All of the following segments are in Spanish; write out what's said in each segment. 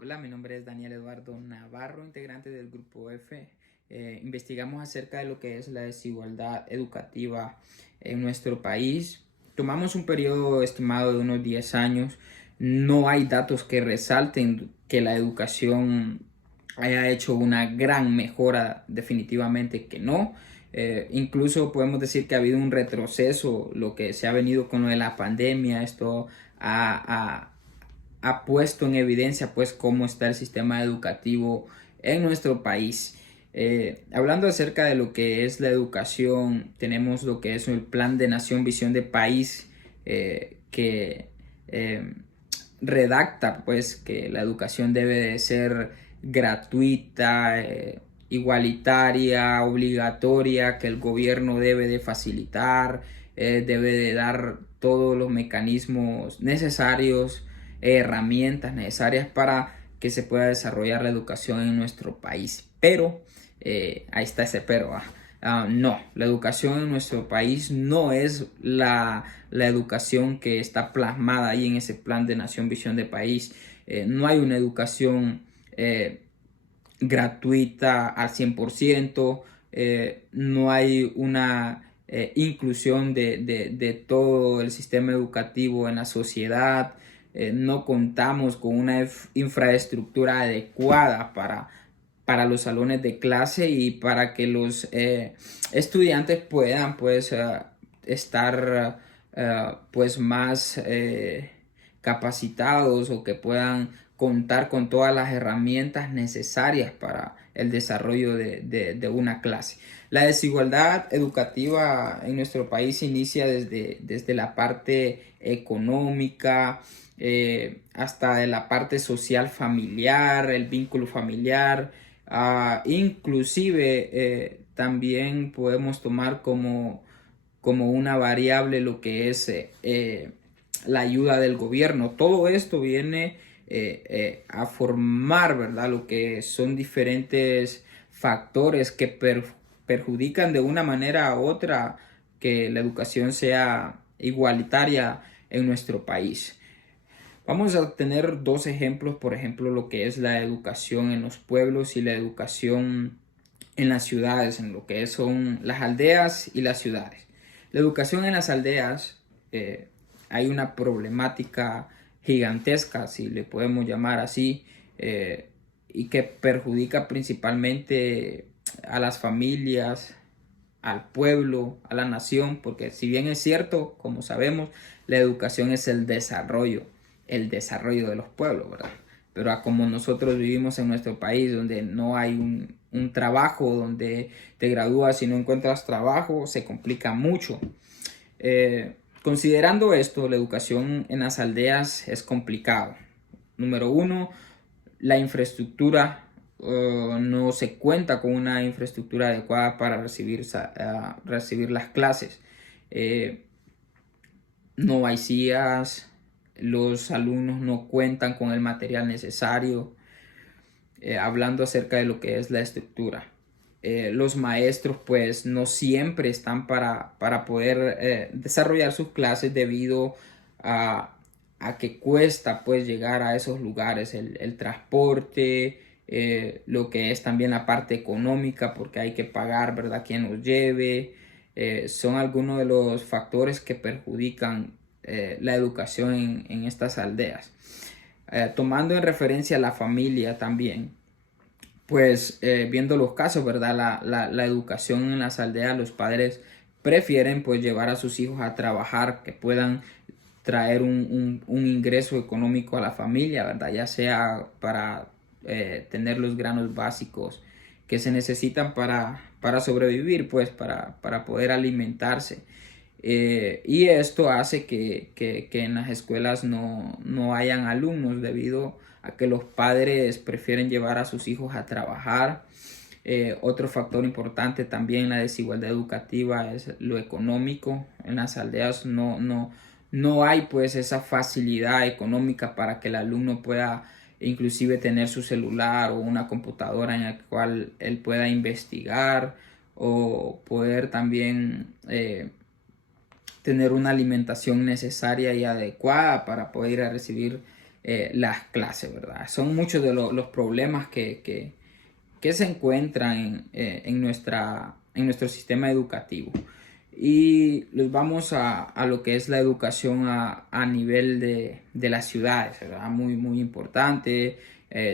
Hola, mi nombre es Daniel Eduardo Navarro, integrante del Grupo F. Investigamos acerca de lo que es la desigualdad educativa en nuestro país. Tomamos un periodo estimado de unos 10 años. No hay datos que resalten que la educación haya hecho una gran mejora, definitivamente que no. Incluso podemos decir que ha habido un retroceso, lo que se ha venido con lo de la pandemia. Esto ha puesto en evidencia pues cómo está el sistema educativo en nuestro país. Hablando acerca de lo que es la educación, tenemos lo que es el Plan de Nación Visión de País, que redacta pues que la educación debe de ser gratuita, igualitaria, obligatoria, que el gobierno debe de facilitar, debe de dar todos los mecanismos necesarios, herramientas necesarias para que se pueda desarrollar la educación en nuestro país. Pero, ahí está ese pero. No, la educación en nuestro país no es la educación que está plasmada ahí en ese plan de Nación Visión de País. No hay una educación gratuita al 100%, no hay una inclusión de todo el sistema educativo en la sociedad, no contamos con una infraestructura adecuada para los salones de clase y para que los estudiantes puedan pues estar pues más capacitados o que puedan contar con todas las herramientas necesarias para el desarrollo de una clase. La desigualdad educativa en nuestro país inicia desde la parte económica, hasta de la parte social familiar, el vínculo familiar. Inclusive también podemos tomar como una variable lo que es la ayuda del gobierno. Todo esto viene a formar, ¿verdad? Lo que son diferentes factores que perjudican de una manera u otra que la educación sea igualitaria en nuestro país. Vamos a tener dos ejemplos, por ejemplo, lo que es la educación en los pueblos y la educación en las ciudades, en lo que son las aldeas y las ciudades. La educación en las aldeas, hay una problemática gigantesca, si le podemos llamar así, y que perjudica principalmente a las familias, al pueblo, a la nación, porque si bien es cierto, como sabemos, la educación es el desarrollo de los pueblos, ¿verdad? Pero a como nosotros vivimos en nuestro país, donde no hay un trabajo, donde te gradúas y no encuentras trabajo, se complica mucho. Considerando esto, la educación en las aldeas es complicado. Número uno, la infraestructura. No se cuenta con una infraestructura adecuada para recibir las clases. Eh, no hay sillas, los alumnos no cuentan con el material necesario. Hablando acerca de lo que es la estructura. Los maestros pues no siempre están para poder desarrollar sus clases debido a, a que cuesta pues llegar a esos lugares, el transporte, lo que es también la parte económica porque hay que pagar, ¿verdad? Quien los lleve. Son algunos de los factores que perjudican la educación en estas aldeas. Tomando en referencia a la familia también, pues viendo los casos, ¿verdad? La educación en las aldeas, los padres prefieren pues llevar a sus hijos a trabajar, que puedan traer un ingreso económico a la familia, ¿verdad? Ya sea para tener los granos básicos que se necesitan para sobrevivir, pues para poder alimentarse. Y esto hace que en las escuelas no hayan alumnos debido a que los padres prefieren llevar a sus hijos a trabajar. Otro factor importante también en la desigualdad educativa es lo económico. En las aldeas no hay pues esa facilidad económica para que el alumno pueda inclusive tener su celular o una computadora en la cual él pueda investigar o poder también tener una alimentación necesaria y adecuada para poder ir a recibir las clases, ¿verdad? Son muchos de los problemas que se encuentran en nuestro sistema educativo. Y los vamos a lo que es la educación a nivel de las ciudades, ¿verdad? Muy, muy importante.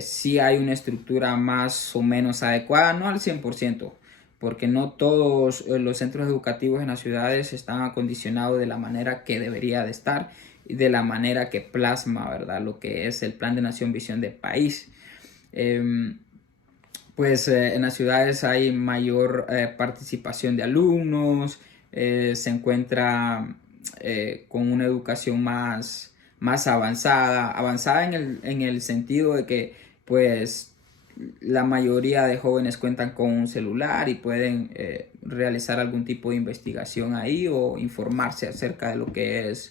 Sí hay una estructura más o menos adecuada, no al 100%, porque no todos los centros educativos en las ciudades están acondicionados de la manera que debería de estar y de la manera que plasma, ¿verdad? Lo que es el Plan de Nación Visión de País. Pues en las ciudades hay mayor participación de alumnos, se encuentra con una educación más avanzada en el sentido de que pues la mayoría de jóvenes cuentan con un celular y pueden realizar algún tipo de investigación ahí o informarse acerca de lo que es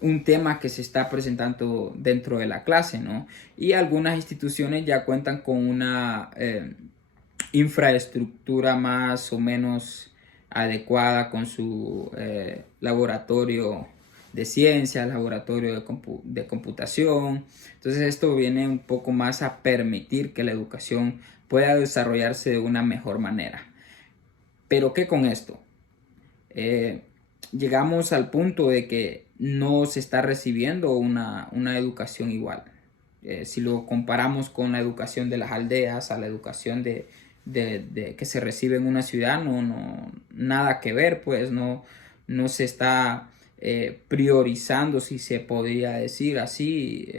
un tema que se está presentando dentro de la clase, ¿no? Y algunas instituciones ya cuentan con una infraestructura más o menos adecuada con su laboratorio de ciencias, laboratorio de computación. Entonces esto viene un poco más a permitir que la educación pueda desarrollarse de una mejor manera. Pero ¿qué con esto? Llegamos al punto de que no se está recibiendo una educación igual. Si lo comparamos con la educación de las aldeas a la educación que se recibe en una ciudad, nada que ver, pues no se está priorizando, si se podría decir así,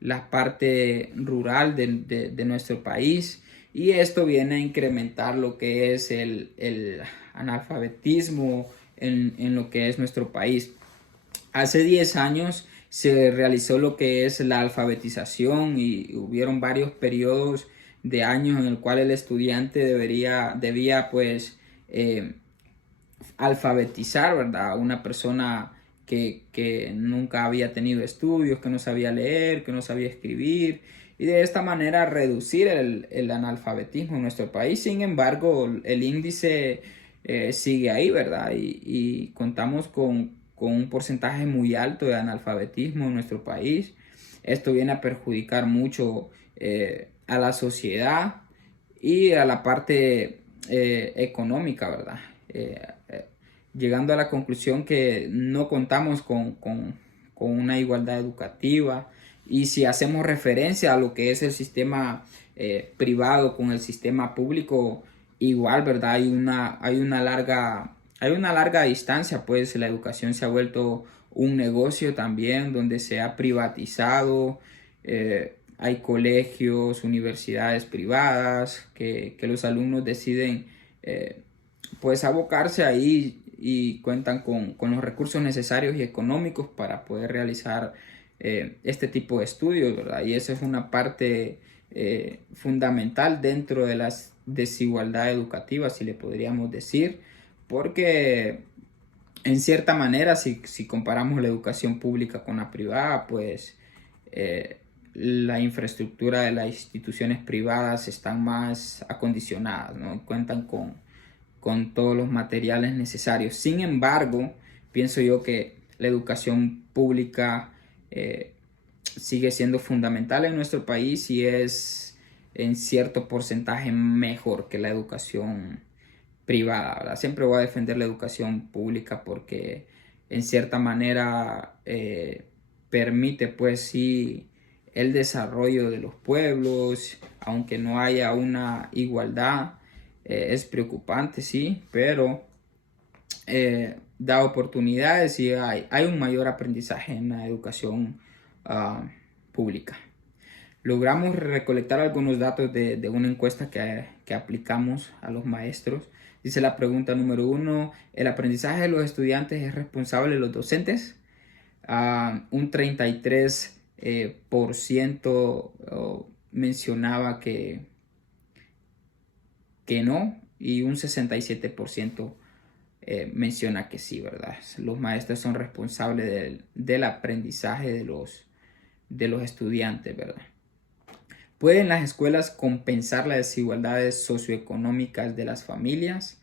la parte rural de nuestro país. Y esto viene a incrementar lo que es el analfabetismo en lo que es nuestro país. Hace 10 años se realizó lo que es la alfabetización y hubieron varios periodos de años en el cual el estudiante debía pues alfabetizar, ¿verdad? Una persona que nunca había tenido estudios, que no sabía leer, que no sabía escribir, y de esta manera reducir el analfabetismo en nuestro país. Sin embargo, el índice sigue ahí, ¿verdad? Y contamos con un porcentaje muy alto de analfabetismo en nuestro país. Esto viene a perjudicar mucho a la sociedad y a la parte económica, ¿verdad? Eh, eh, Llegando a la conclusión que no contamos con una igualdad educativa, y si hacemos referencia a lo que es el sistema privado con el sistema público, igual, ¿verdad? Hay una larga distancia, pues la educación se ha vuelto un negocio también donde se ha privatizado. Hay colegios, universidades privadas que los alumnos deciden pues abocarse ahí y cuentan con los recursos necesarios y económicos para poder realizar este tipo de estudios, ¿verdad? Y esa es una parte fundamental dentro de las desigualdades educativas, si le podríamos decir, porque en cierta manera, si comparamos la educación pública con la privada, pues la infraestructura de las instituciones privadas están más acondicionadas, ¿no? Cuentan con todos los materiales necesarios. Sin embargo, pienso yo que la educación pública sigue siendo fundamental en nuestro país y es en cierto porcentaje mejor que la educación privada, ¿verdad? Siempre voy a defender la educación pública porque en cierta manera permite pues sí el desarrollo de los pueblos, aunque no haya una igualdad. Es preocupante, sí, pero da oportunidades y hay un mayor aprendizaje en la educación pública. Logramos recolectar algunos datos de una encuesta que aplicamos a los maestros. Dice la pregunta número 1: ¿el aprendizaje de los estudiantes es responsable de los docentes? Un 33% mencionaba que no, y un 67% menciona que sí, ¿verdad? Los maestros son responsables del aprendizaje de los estudiantes, ¿verdad? ¿Pueden las escuelas compensar las desigualdades socioeconómicas de las familias?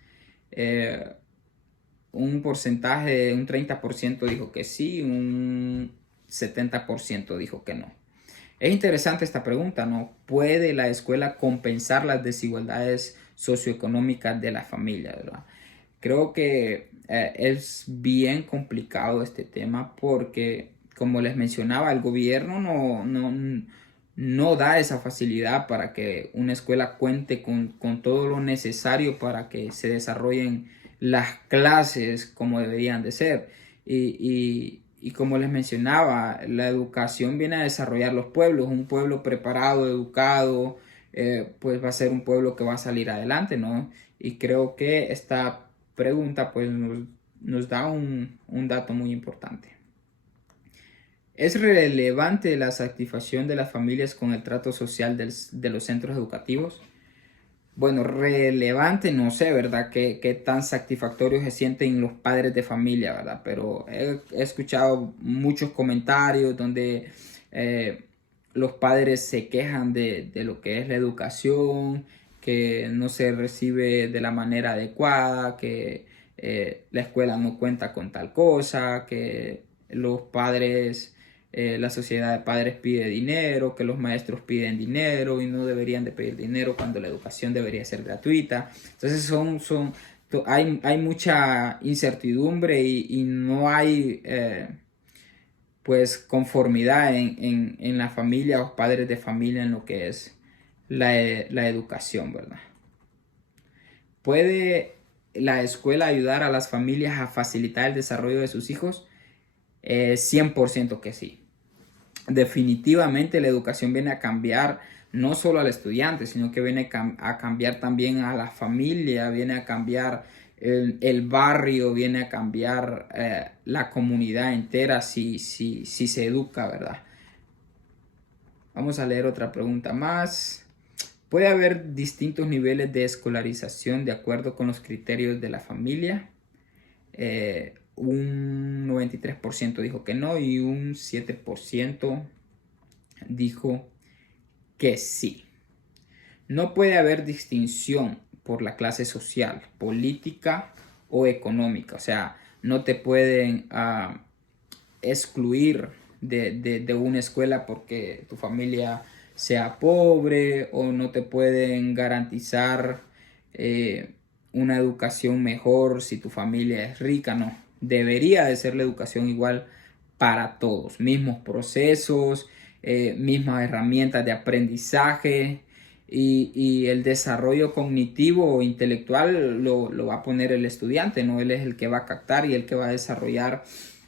Un porcentaje, un 30% dijo que sí, un 70% dijo que no. Es interesante esta pregunta, ¿no? ¿Puede la escuela compensar las desigualdades socioeconómicas de la familia, ¿verdad? Creo que es bien complicado este tema porque, como les mencionaba, el gobierno no da esa facilidad para que una escuela cuente con todo lo necesario para que se desarrollen las clases como deberían de ser. Y como les mencionaba, la educación viene a desarrollar los pueblos. Un pueblo preparado, educado, pues va a ser un pueblo que va a salir adelante, ¿no? Y creo que esta pregunta pues nos da un dato muy importante. ¿Es relevante la satisfacción de las familias con el trato social de los centros educativos? Bueno, relevante, no sé, ¿verdad? ¿Qué tan satisfactorios se sienten los padres de familia, ¿verdad? Pero he escuchado muchos comentarios donde los padres se quejan de lo que es la educación, que no se recibe de la manera adecuada, que la escuela no cuenta con tal cosa, que los padres la sociedad de padres pide dinero, que los maestros piden dinero y no deberían de pedir dinero cuando la educación debería ser gratuita. Entonces hay mucha incertidumbre y no hay pues conformidad en la familia o padres de familia en lo que es la educación, ¿verdad? ¿Puede la escuela ayudar a las familias a facilitar el desarrollo de sus hijos? 100% que sí. Definitivamente la educación viene a cambiar no solo al estudiante, sino que viene a cambiar también a la familia, viene a cambiar el barrio, viene a cambiar la comunidad entera si se educa, ¿verdad? Vamos a leer otra pregunta más. ¿Puede haber distintos niveles de escolarización de acuerdo con los criterios de la familia? Un 93% dijo que no y un 7% dijo que sí. No puede haber distinción por la clase social, política o económica. O sea, no te pueden excluir de una escuela porque tu familia sea pobre o no te pueden garantizar una educación mejor si tu familia es rica. No, debería de ser la educación igual para todos. Mismos procesos, mismas herramientas de aprendizaje y el desarrollo cognitivo o intelectual lo va a poner el estudiante, ¿no? Él es el que va a captar y el que va a desarrollar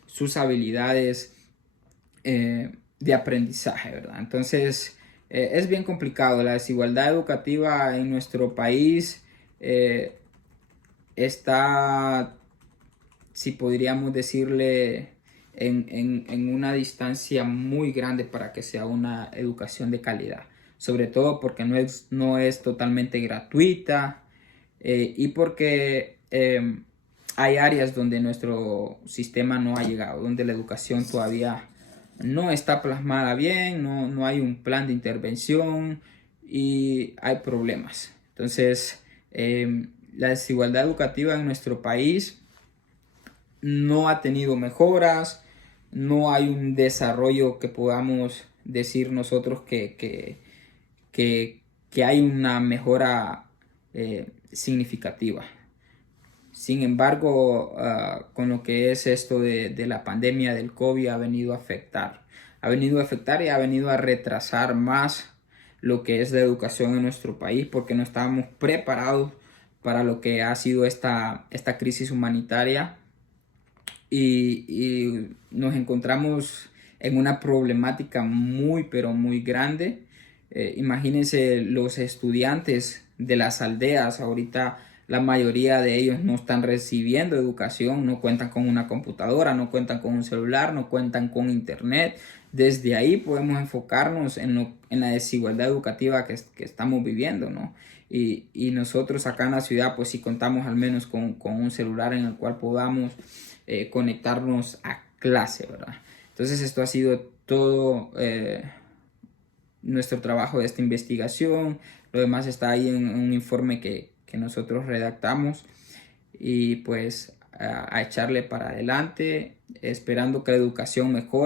sus habilidades de aprendizaje, ¿verdad? Entonces, es bien complicado. La desigualdad educativa en nuestro país está, si podríamos decirle, en una distancia muy grande para que sea una educación de calidad. Sobre todo porque no es totalmente gratuita y porque hay áreas donde nuestro sistema no ha llegado, donde la educación todavía no está plasmada bien, no hay un plan de intervención y hay problemas. Entonces, la desigualdad educativa en nuestro país no ha tenido mejoras, no hay un desarrollo que podamos decir nosotros que hay una mejora significativa. Sin embargo, con lo que es esto de la pandemia del COVID ha venido a afectar. Ha venido a afectar y ha venido a retrasar más lo que es la educación en nuestro país porque no estábamos preparados para lo que ha sido esta crisis humanitaria y nos encontramos en una problemática muy pero muy grande. Imagínense los estudiantes de las aldeas, ahorita la mayoría de ellos no están recibiendo educación, no cuentan con una computadora, no cuentan con un celular, no cuentan con internet. Desde ahí podemos enfocarnos en la desigualdad educativa que estamos viviendo, ¿no? Y nosotros acá en la ciudad, pues si contamos al menos con un celular en el cual podamos conectarnos a clase, ¿verdad? Entonces esto ha sido todo nuestro trabajo de esta investigación. Lo demás está ahí en un informe que nosotros redactamos y pues a echarle para adelante, esperando que la educación mejore.